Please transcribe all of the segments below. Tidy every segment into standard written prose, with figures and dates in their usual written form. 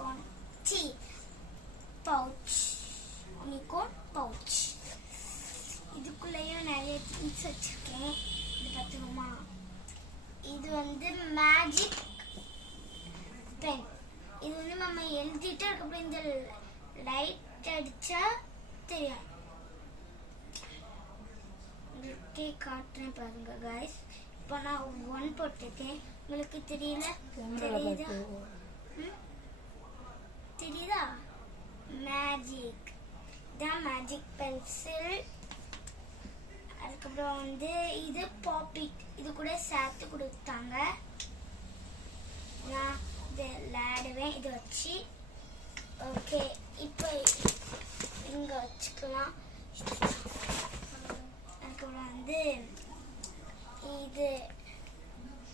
Unicorn pouch. Unicorn pouch. இதுக்குள்ளேயும் நிறைய things வச்சிருக்கேன். இது பார்த்துக்கோமா, இது வந்து மேஜிக் பென். இது வந்து நம்ம எழுதிட்டு அதுக்கப்புறம் இந்த லைட் அடிச்சா தெரியும். உங்களுக்கே காட்டுறேன் பாருங்க गाइस. இப்போ நான் 1 போட்டுட்டேன். உங்களுக்கு தெரியல? தெரியுதா? மேஜிக் தான் மேஜிக் பென்சில். அதுக்கப்புறம் வந்து இது பாப்பிட். இது கூட சேர்த்து கொடுத்தாங்க. நான் இதை விளையாடுவேன் இதை வச்சு. ஓகே, இப்போ இங்கே வச்சுக்கலாம். அதுக்கப்புறம் வந்து இது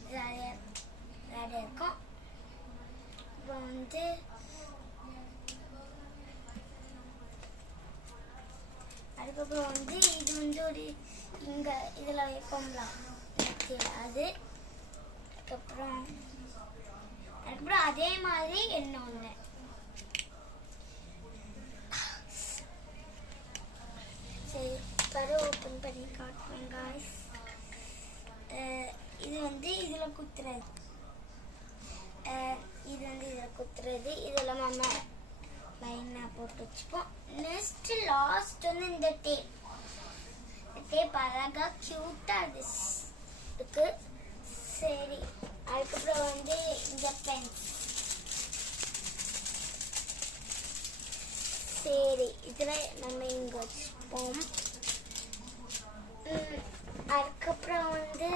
விளையாட இருக்கும். அப்புறம் வந்து அதுக்கப்புறம் வந்து இது வந்து ஒரு இங்கே இதில் வைப்போம்ல அது. அதுக்கப்புறம் அதே மாதிரி இன்னொன்று. சரி, பரு ஓப்பன் பண்ணி காட்டுறேன் गाइस. இது வந்து இதில் குத்துறது. இது வந்து இதில் குத்துறது. இதெல்லாம் நம்ம லைனாக போட்டு வச்சுப்போம். நெக்ஸ்ட் லாஸ்ட் வந்து இந்த டேப். டேப் அழகாக க்யூட்டாக இருக்கு. சரி, அதுக்கப்புறம் வந்து இந்த பென். சரி, இதில் நம்ம இங்கே வச்சுப்போம். அதுக்கப்புறம் வந்து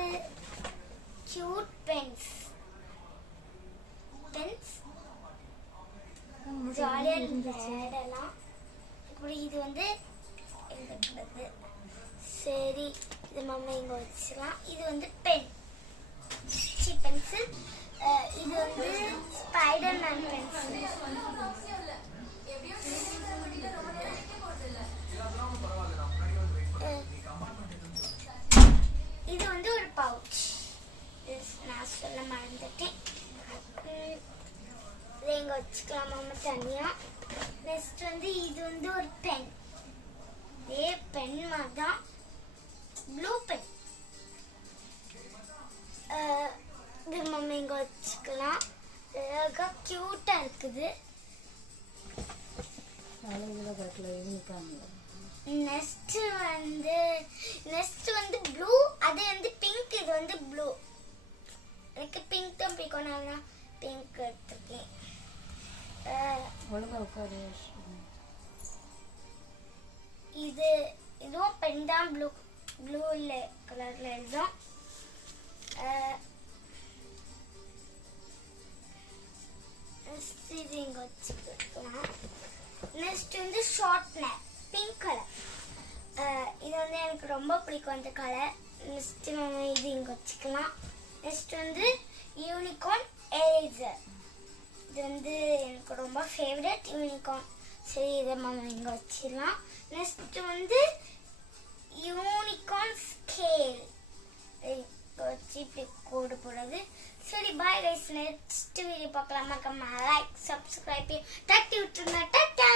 க்யூட் பென்ஸ் ஜாலியாக விளையாடலாம். அதுக்கப்புறம் இது வந்து எழுதுறது. சரி, இது நம்ம இங்கே வச்சுக்கலாம். இது வந்து பென்சில். இது வந்து ஸ்பைடர்மேன் பென்சில். இது வந்து ஒரு பவுச். நான் சொல்ல மறந்துட்டேன். இதை இங்கே வச்சுக்கலாம் நம்ம தனியாக. நெக்ஸ்ட் வந்து இது வந்து ஒரு பென். இதே பென் மாதிரி தான், ப்ளூ பென். இது நம்ம இங்கே வச்சுக்கலாம். அழகாக க்யூட்டாக இருக்குது. நெக்ஸ்ட் வந்து ப்ளூ. அது வந்து பிங்க். இது வந்து ப்ளூ. எனக்கு பிங்க் தான் பிடிக்கும். நான் பிங்க் எடுத்துருக்கேன். இதுவும் பென் தான். ப்ளூ கலர்ல எழுதும். இது இங்க வச்சுக்கலாம். நெக்ஸ்ட் வந்து ஷார்ப்னர் பிங்க் கலர். இது வந்து எனக்கு ரொம்ப பிடிக்கும் அந்த கலர். நெக்ஸ்ட் நம்ம இது இங்கே வச்சுக்கலாம். நெக்ஸ்ட் வந்து யூனிகார்ன் எரேசர். இது வந்து எனக்கு ரொம்ப ஃபேவரட் யூனிகார்ன். சரி, இதை நம்ம இங்கே வச்சிடலாம். நெக்ஸ்ட் வந்து யூனிகார்ன் ஸ்கேல் வச்சு இப்படி கோடு போடுறது. சரி, பாய் கைஸ். நெக்ஸ்ட் வீடியோ பார்க்கலாம். மறக்காம லைக், சப்ஸ்கிரைப் தட்டி விட்டுருங்க. டாடா.